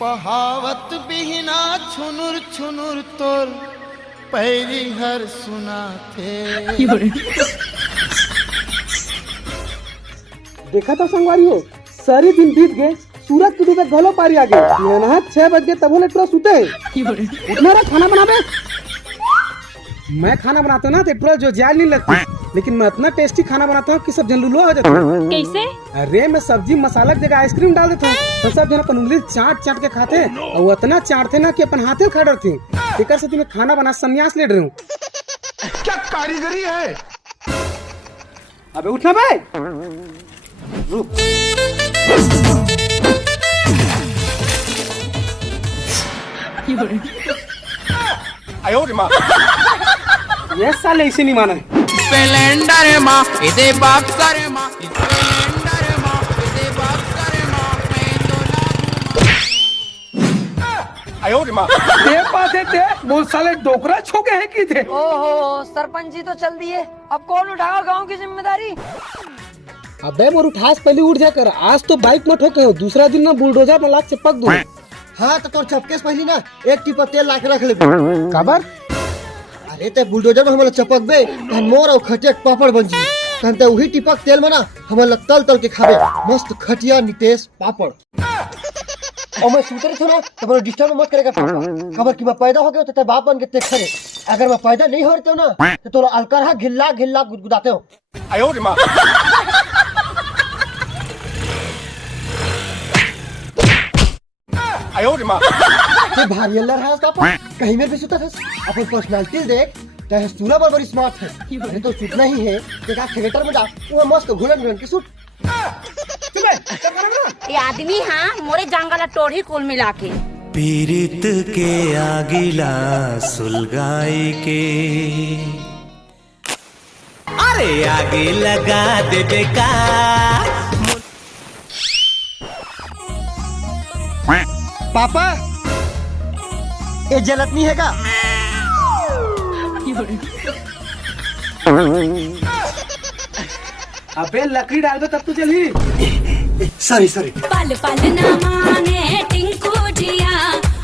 पहावत बिहना छुनुर छुनुर तोर पैरी हर सुना थे। देखा था संगवारियों, सारी दिन बीत गए, सूरज की डूबे घलो पारी आ गए। यहाँ 6 बज गए तब बोले ट्रो सुते। उठना रे खाना बनाबे। मैं खाना बनाता हूँ ना तो ट्रो जो जाल नहीं लगती, लेकिन मैं इतना टेस्टी खाना बनाता हूँ कि सब जन लुलुआ हो जाते हैं। कैसे? अरे मैं सब्जी मसाला की जगह आइसक्रीम डाल देता हूँ तो सब जन अपन उंगली चाट चाट के खाते हैं और वो इतना चाटते ना कि अपन हाथे खा डरते हैं। फिकर से तुम्हें खाना बना संन्यास ले रही हूँ। क्या कारीगरी है? अबे उठना भाई, रुक। ये साले इसे नहीं माना है। स्प्लेंडर माँ इधे बक्सर माँ, स्प्लेंडर माँ इधे बक्सर माँ, मैं तो लागू ते पासे थे वो साले डोकरा छोके हैं की थे। ओहो, सरपंच जी तो चल दिए, अब कौन उठाओ गांव की जिम्मेदारी? अबे मोर उठास पहले उठ जा कर, आज तो बाइक में ठोके हो, दूसरा दिन ना बुलडोजर में लात से पक दूं। हाँ तो तोर चपके से पहले ना 1 टिपा तेल ला के रख ले। काबर? अरे ते बुलडोजर में हमला चपक बे तहन मोर और खटिया के पापड़ बन जी, तहन ते वही टिपक तेल में ना हमला तल तल के खाबे मस्त खटिया नितेश पापड़। और मैं सुते रही थी ना तो मेरा डिस्टर्ब मत करेगा पापा, खबर कि मैं पैदा हो गया तो ते बाप बन के ते खरे, अगर मैं पैदा नहीं हो रहे ना तो तोरा अलकरहा घिल्ला घिल्ला गुदगुदाते हो। ये भारी अल्लाह है पापा, कहीं में भी सुता था। अपन पर्सनालिटी देख, चाहे सूरा बड़ी स्मार्ट है, नहीं तो सुतना ही है। देखा थिएटर में जा, वो मस्त घुलन घुलन के सूट। ये आदमी हाँ मोरे जंगल टोढ़ी कुल मिला के पीरित के आगिला सुलगाई के, अरे आगे लगा दे बेकार। पापा ये जलत नहीं है का? अबे लकड़ी डाल दो तब तो चली। सॉरी पल पल ना माने टिंकू जिया,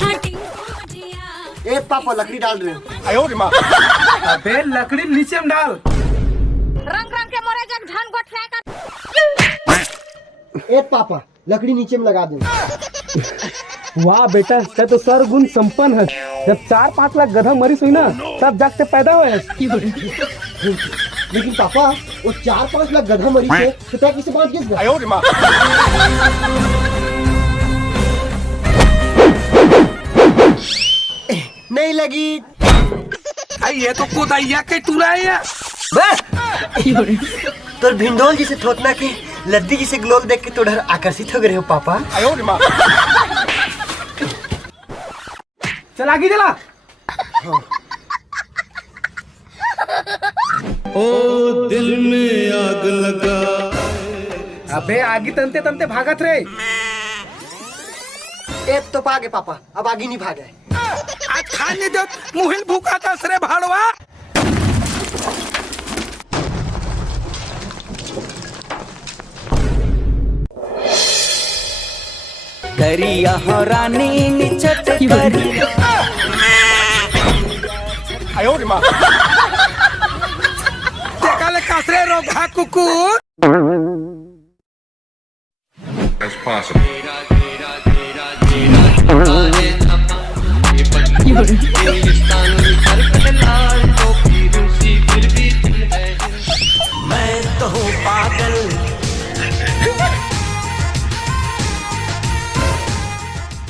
हाँ टिंकू जिया। ए पापा लकड़ी डाल रहे हो। अबे लकड़ी नीचे में डाल। रंग रंग के मोरे जग धन गोठिया का। ए पापा लकड़ी नीचे में लगा दो। वाह बेटा, ते तो सर्वगुण संपन्न है। जब 4-5 लाख गधा मरी हुई ना तब जाके पैदा हुआ है। लेकिन पापा वो 4-5 लाख गधा मरी थे तो क्या किसे बात किस नहीं लगी? ये तो कुदाइया के टूरा है। तो भिंडोल जी से थोतना के लद्दी जी से ग्लोब देख के तो डर आकर्षित हो गए हो पापा। चल आगे चला। ओ दिल में आग लगा। अबे आगे तंते तंते भागत रे। एक तो भागे पापा, अब आगे नहीं भागे। आज खाने दो मुहिल भूखा था सरे भाड़वा। करिया हो रानी निचट करिया। देखा ले कसरे रोगा कुकुर। As possible. मैं तो हूँ पागल।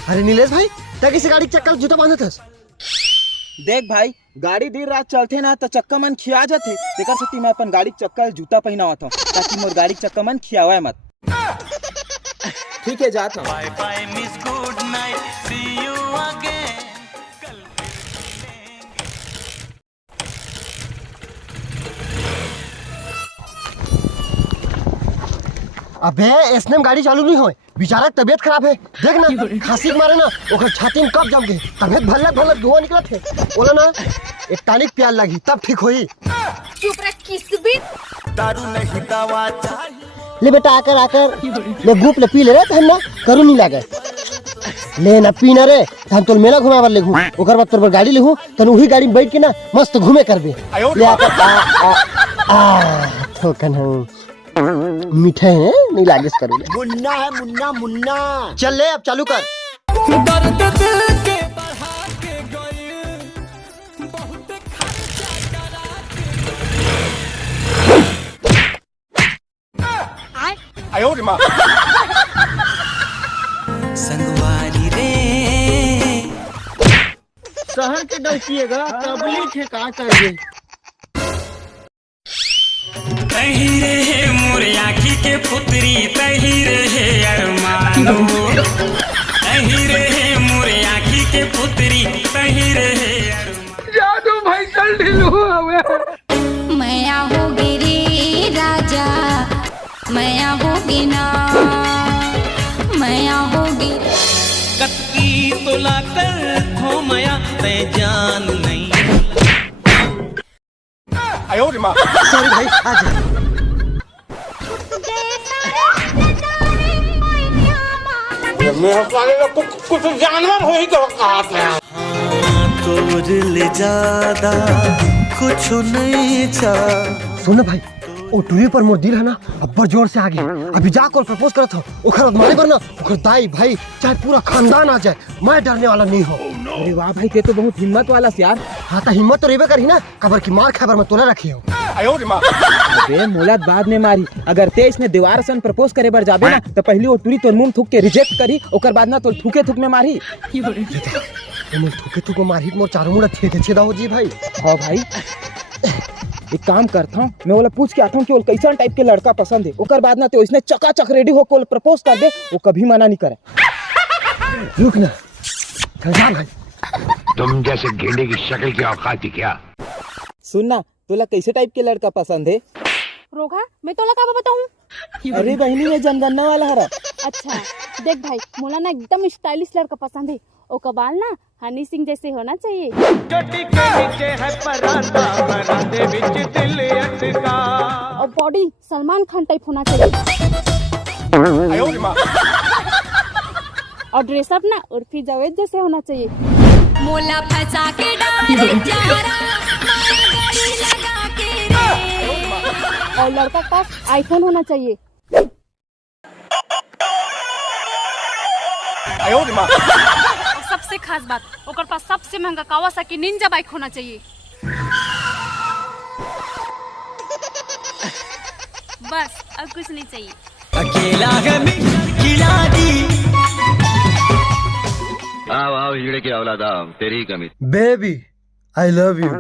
अरे नीलेश भाई क्या किसी गाड़ी के चक्कर जूता बांधे थे? देख भाई, गाड़ी देर रात चलते ना तो चक्का मन खिया जाते। तेकर से मैं अपन गाड़ी के चक्का जूता पहनावत हूँ ताकि मोर गाड़ी के चक्का मन खियावे मत। ठीक है जाता हूँ। Bye bye miss good night, see you again. अबे इसने गाड़ी चालू नहीं हो, बेचारा तबीयत खराब है। देख ना खांसी के मारे ना ओकर छाती में कब जम गए, तबीयत भल्लक भल्लक धुआं निकला थे। बोला ना एक टानिक प्याल लगी तब ठीक होई। चुप रह किसबी। दारू नहीं दवा चाहिए। ले बेटा आकर ले ग्रुप ले पी ले रहे थे हम ना, करू नहीं लगे। ले ना पीना रे हम तो मेला घुमावर ले घूम ओकर बाद तोर गाड़ी ले हूं तन वही गाड़ी में बैठ के ना मस्त घूमे करबे ले आ ठोकन हूं मीठा है नहीं लागेस करो मुन्ना है मुन्ना मुन्ना चल ले अब चालू कर दर्द दिल के बढ़ा के गए बहुत खर्चा करा संगवारी रे शहर के डसिएगा तबली ठेका चाहिए तही रे मोरे आँखी के पुतरी तही रे अरमानो तही रे मोरे आँखी के पुतरी तही रे जादू भाई चल ढिलू हमें मैं होगी रे राजा मैं होगी ना मैं होगी कत्ती तो लाकर खो मया ते जान नहीं सॉरी भाई आ जा कुछ जानवर हो ही तो कहा था तोर ले ज्यादा कुछ नहीं चा सुन भाई ओ टूरी पर मोर दिल है ना अब्बर जोर से आगे अभी जाकर प्रपोज करत हो ओखर मारे पर ना ओखर दाई भाई चाहे पूरा खानदान आ जाए मैं डरने वाला नहीं हो अरे वाह भाई ते तो बहुत हिम्मत वाला से यार। हाँ तो हिम्मत तो रेबे करी ना कबर की मार खबर में तोला रखी हो अबे मोलत बाद में मारी अगर ते इसने दीवार सन प्रपोज करे बर जाबे ना तो पहली वो टूरी तोर मुंह थूक के रिजेक्ट करी ओकर बाद ना तो थूके थूक में मारी मोर थूके थूक मारी मोर चारों मुड़ा छेदा हो जी भाई। हाँ भाई एक काम करता हूँ मैं बोला पूछ के आता हूँ कि वो कैसा टाइप के लड़का पसंद है ओकर बाद ना तो इसने चकाचक रेडी होकर प्रपोज कर दे वो कभी मना नहीं करे। रुक ना चल जा भाई तुम जैसे गेंडे की शक्ल की औकात ही क्या सुनना तोला कैसे टाइप के लड़का पसंद है? रोगा मैं तोला का बताऊं? अरे बहनी में जनगणना वाला हरा। अच्छा देख भाई मोला ना एकदम स्टाइलिश लड़का पसंद है ओ का बाल ना हनी सिंह जैसे होना चाहिए और बॉडी सलमान खान टाइप होना चाहिए और ड्रेसअप ना उर्फी जावेद जैसे होना चाहिए। मोला फंसा के डाल जा रहा गाड़ी लगा के रे और लड़का का पास आईफोन होना चाहिए। और सबसे खास बात ओकर पास सबसे महंगा कावासाकी निंजा बाइक होना चाहिए। बस अब कुछ नहीं चाहिए। अकेला है खिला दी आओ आओ हीरे की औलादा तेरी ही कमी baby I love you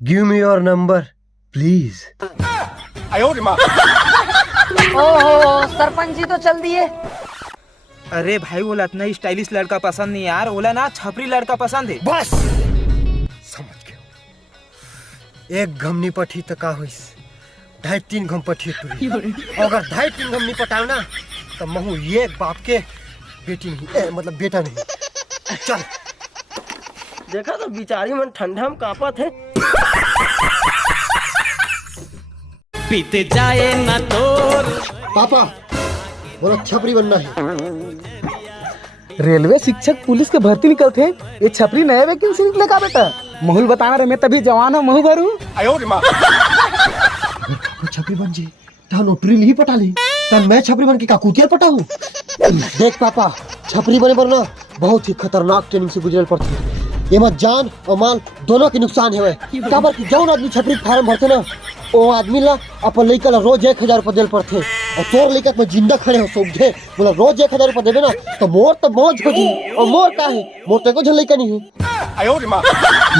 give me your number please. ओहो सरपंच जी तो चल दिए। अरे भाई बोला इतना स्टाइलिश लड़का पसंद नहीं यार बोला ना छपरी लड़का पसंद है। बस समझ गया एक घमनी पठी तो का हुई 2.5-3 घम पठी तुरी अगर 2.5-3 घम नहीं पटाओ ना तो महू ये बाप के बेटी नहीं मतलब बेटा नहीं। चल देखा तो बिचारी मन ठंडा में कांपा थे। पीते जाए ना तोर पापा बोला छपरी बनना है। रेलवे शिक्षक पुलिस के भर्ती निकलते ये छपरी नया वैकेंसी निकले का बेटा महूल बताना रे मैं तभी जवान हूँ महू भरू छपरी बन जी तो नौकरी नहीं पटा ली तब मैं छपरी बन के काकूतिया पटा हूँ। देख पापा छपरी बने पर ना बहुत ही खतरनाक ट्रेनिंग से गुजरल पड़ती ये मत जान और माल दोनों के नुकसान है काबर की जौन आदमी छपरी फार्म भरते ना वो आदमी ला अपन लड़का ला रोज 1000 रुपया देल पड़ते और तोर लड़का में जिंदा खड़े हो समझे बोला रोज 1000 रुपया देवे ना तो मोर तो मौज हो जी और मोर का है मोर तो को लड़का नहीं है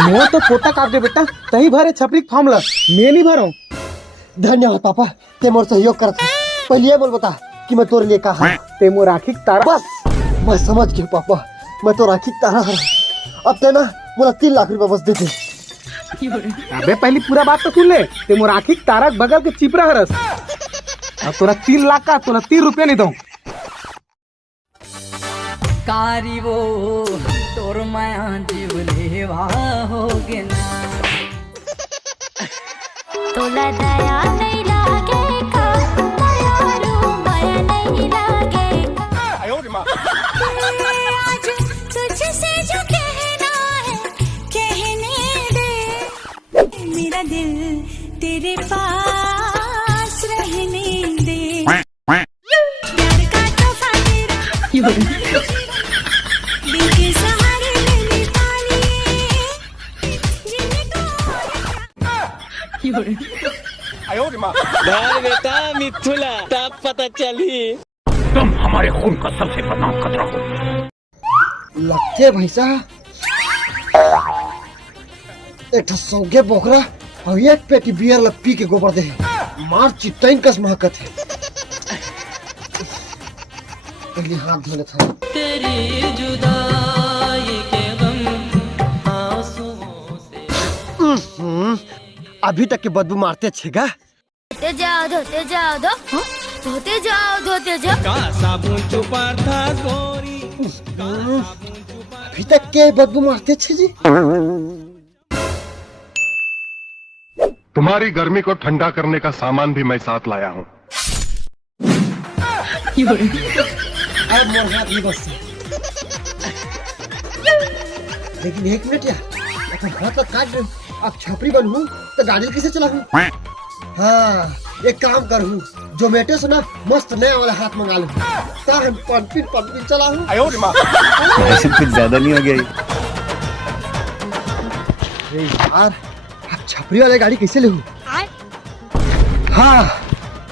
मोर तो पोता काट दे बेटा तही भरे छपरी फॉर्म ला मैं नहीं भरो। धन्यवाद पापा ते मोर सहयोग करत पहले ये बोल बता कि मैं तोर लिए कहा ते मोर आखिक तारा बस मैं समझ गया पापा मैं तो आखिक तारा हरा अब ते ना बोला 3 लाख रुपया बस देते। अबे पहली पूरा बात तो सुन ले ते मोर आखिक तारा बगल के चिपरा हरस अब तोरा 3 लाख का तोरा 3 रुपया नहीं दूं। कारी वो तोर माया जीवले होगे ना तोला दया नहीं लागे का माया रू माया नहीं लागे का दिल तेरे पास रहने दे प्यार का तोहफा तेरा दिल के सहारे मैंने पा लिए धर बेटा मिथुला तब पता चली तुम हमारे खून का सबसे बदनाम खतरा हो। लगते भैसा एक सौगे बोकरा और एक पेटी बियर ला पी के गोबर दे मार चित्तैन कस महकत है। पहले हाथ धोले था। तेरी जुदाई के गम आंसुओं से अभी तक के बदबू मारते छेगा। धोते जाओ धोते जाओ धोते जाओ धोते जाओ। का साबुन चुपार था गोरी अभी तक के बदबू मारते छे जी। तुम्हारी गर्मी को ठंडा करने का सामान भी मैं साथ लाया हूँ। अब मोर हाथ नहीं बस। लेकिन एक मिनट यार, अपन हाथ तो काट रहे अब छपरी बनूं तो गाड़ी कैसे चलाऊं? हाँ, एक काम करूं, जोमेटो से ना मस्त नया वाला हाथ मंगा लूं, ताकि पंपिन चलाऊं। ऐसे कुछ ज्यादा नहीं हो गया यार, अब छपरी वाले गाड़ी कैसे लूं? हाँ,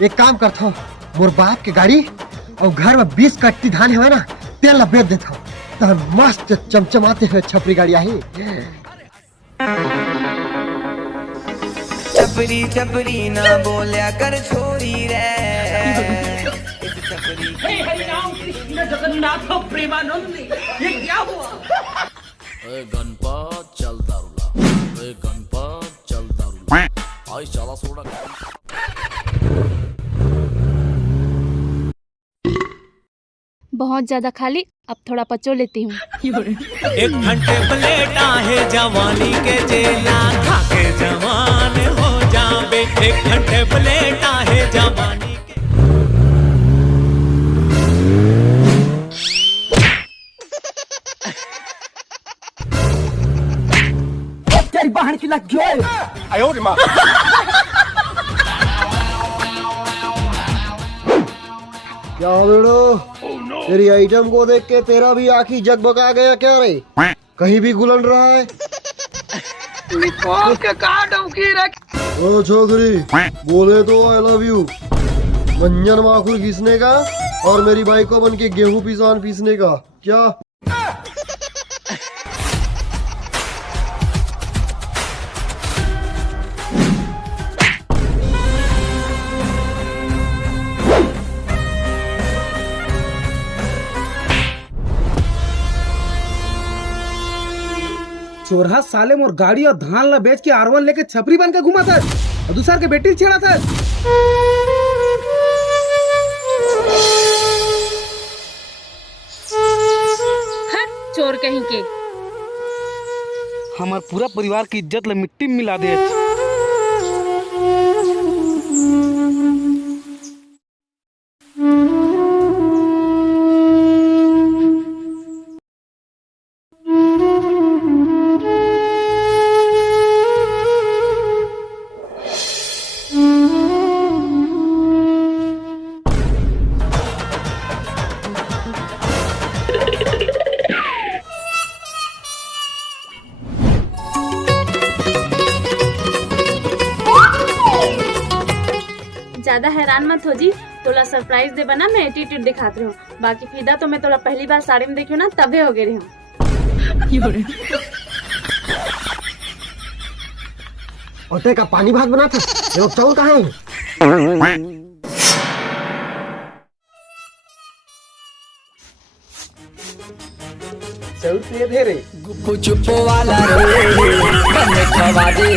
एक काम करता हूँ, मोर बाप के गाड़ी और घर में 20 कट्टी धान है ना, तेल बेच देता हूँ, तो मस्त चमचमाते हुए छपरी गाड़ी आई। छपरी छपरी ना बोलिया कर छोरी रे जगन्नाथ प्रेमानंद ये क्या हुआ? गणपत चल दारूला गणपत चल दारूला आई चला सोडा बहुत ज्यादा खाली, अब थोड़ा पचो लेती हूँ। 1 घंटे प्लेटा है जवानी के जेला खा के जवान हो जाबे 1 घंटे प्लेटा है जवानी के। तेरी बहन की लग गई। क्या बेड़ो? तेरी आइटम को देख के तेरा भी आँखी जगबगा गया क्या रे? कहीं भी गुलन रहा है? कौन के कहा डमकी रख? ओ छोकरी, बोले तो आई लव यू। मंजन माखुर घिसने का और मेरी बाइक को बन के गेहूं पिसान पीसने का क्या? चोरहा साले मोर गाड़ी और धान ला बेच के R1 लेके छपरी बन के घुमा था और दूसर के बेटी छेड़ा था। चोर कहीं के। हमार पूरा परिवार की इज्जत ला मिट्टी में मिला दे। ज्यादा हैरान मत हो जी, तोला सरप्राइज दे बना मैं एटीट्यूड दिखाती हूँ। बाकी फिदा तो मैं तोला पहली बार साड़ी में देखी हूँ ना, तबे हो गई हूँ। ओटे का पानी भात बना था, ये चावल कहाँ है? चलते धीरे चुप वाला रे बन खवा दे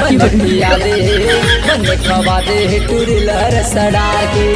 बन खिया दे बन खवा दे टूरिलर सड़ा के।